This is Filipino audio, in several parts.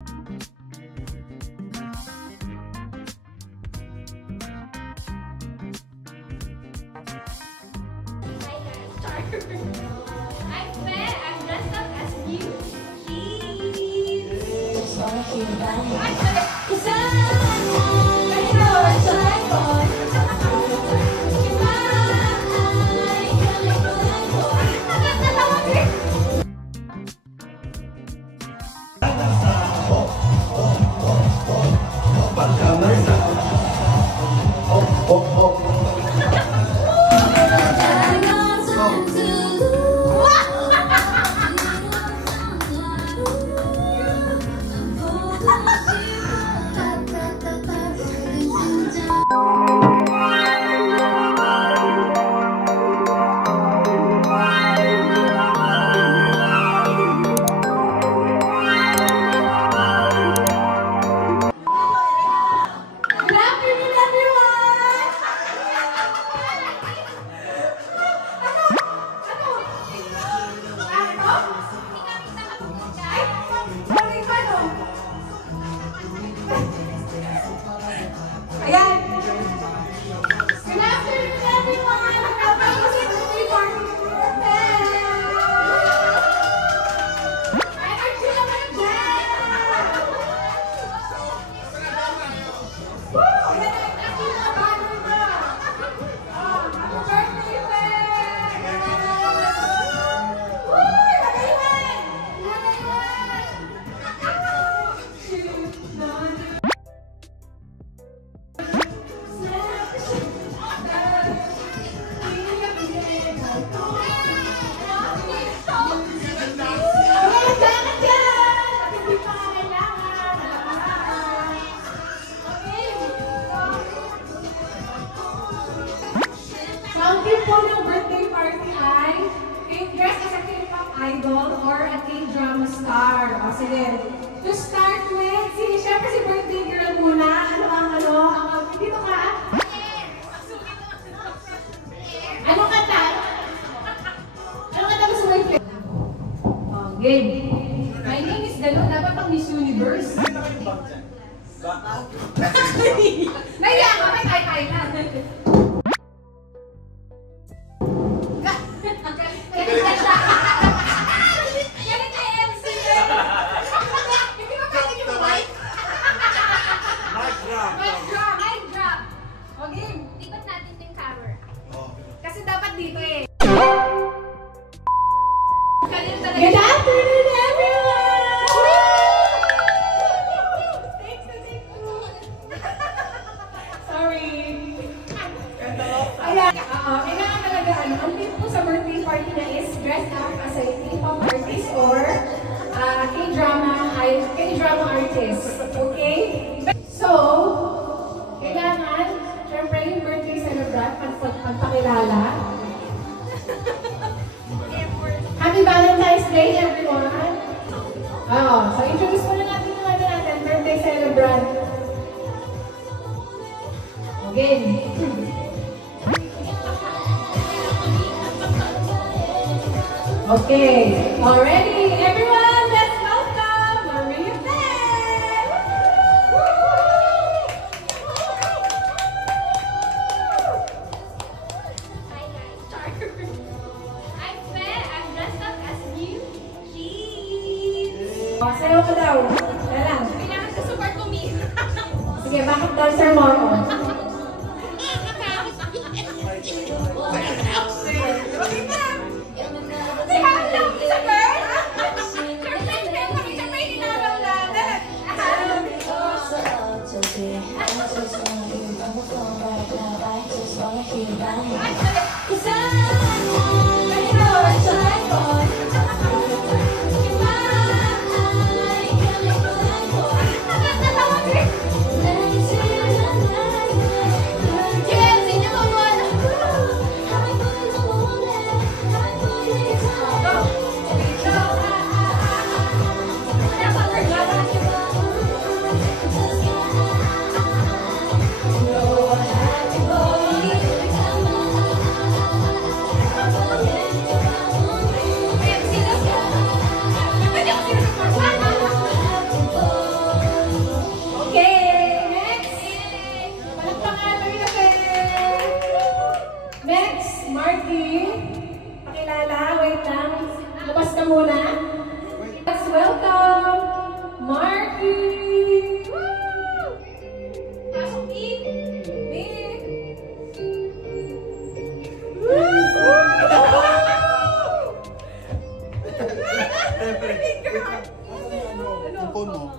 I'm fair, I'm dressed up as you. Just wanna feel idol or a K-drama star. O sige. To start with, syempre si birthday girl muna. Dito ka? Ano kanta? Ano kanta mo sa birthday? Game. My name is Dalo. Dapat pang Miss Universe. Naiya ka, may tay-tay na. Dito eh. Good afternoon, everyone! Sorry. Ayan, kailangan talaga ang tip po sa birthday party na is dress up as a K-pop artist or K-drama artist. Okay? So, kailangan, syempre yung birthday celebrant, magpakilala. Happy Valentine's Day, everyone! So introduce muna natin yung natin, birthday celebrant. Again. Okay, already, everyone, let's welcome Maria Faye! Hi guys, I'm Faye, I'm dressed up as you. Sayo ka daw. Lang. Kailangan sa super kumita. Sige, bakit dancer mo ako?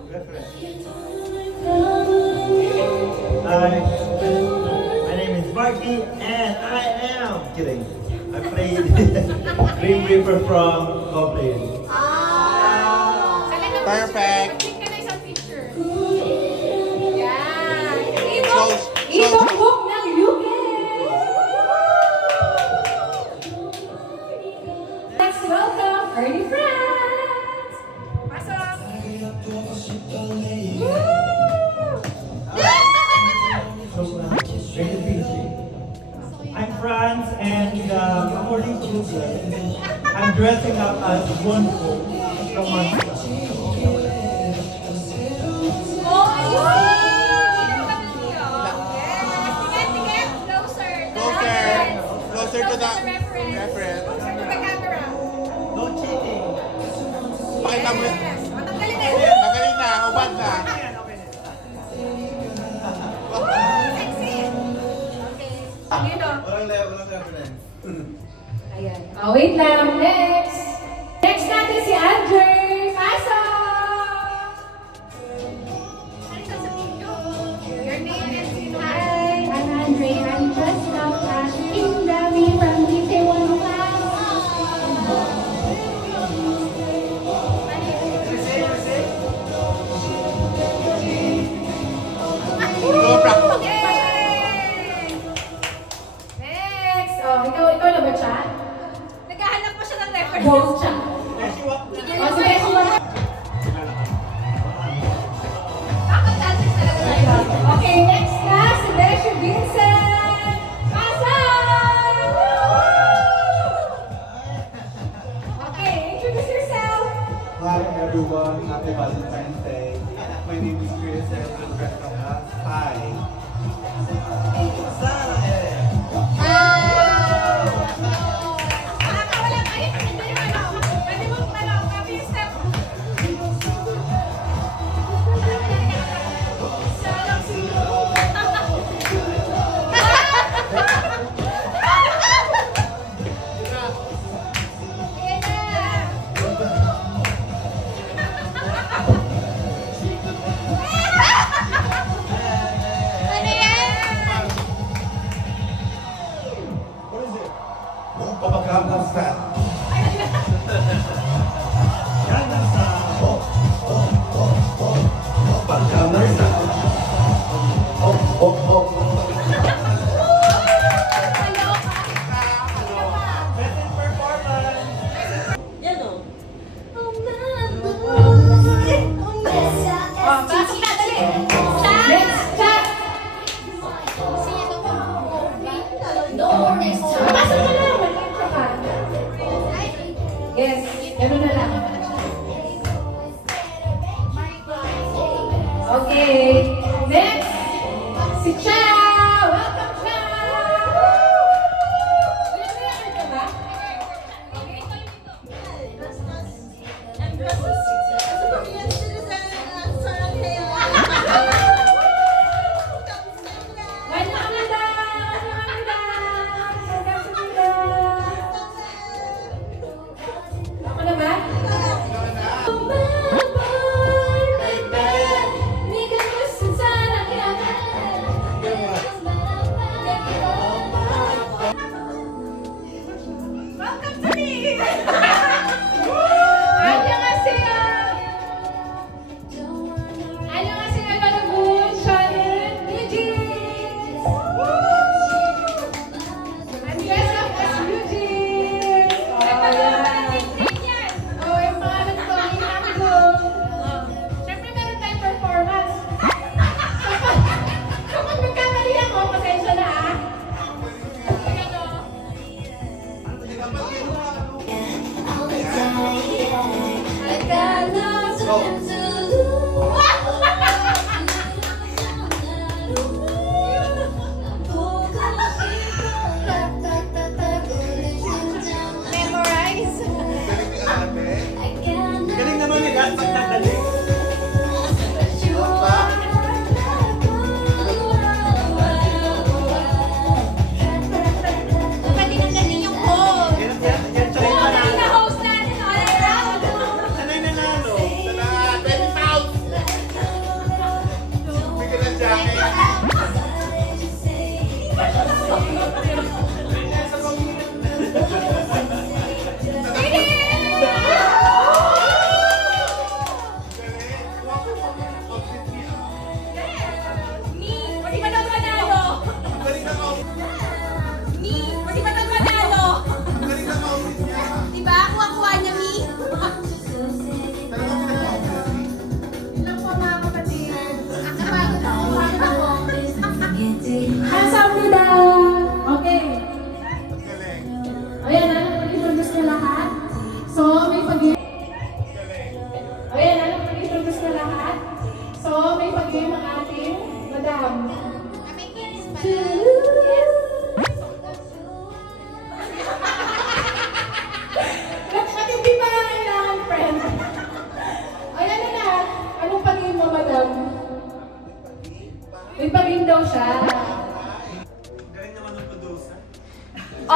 reference. Hi, my name is Marky, and I am kidding. I played Grim Reaper from Goblin. Perfect. Can I some picture? Itong book ng UK! Let's welcome Ernie Franz! Pasok! I'm Franz, and according to Google, I'm dressing up as Wonderful from Monster. Oh, I see! Closer to the reference. Closer to the camera. No cheating. Pakita mo. Matanggalin na. Magaling na, ubad na. Sexy. Okay. Dito. Walang reference. Ayan. Oh, wait lang. Next! Next natin si Andre! Pasok! Ano sasabihin nyo? Your name and sino? Hi, I'm Andre. I'm dressed up as Indami from DK1 class. Yay! Next! Oh, ikaw na ba siya? Naghahanap pa siya ng reference.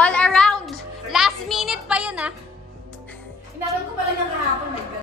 All around. Last minute pa yun, ah. Inaral ko pala ng kahapon, my God.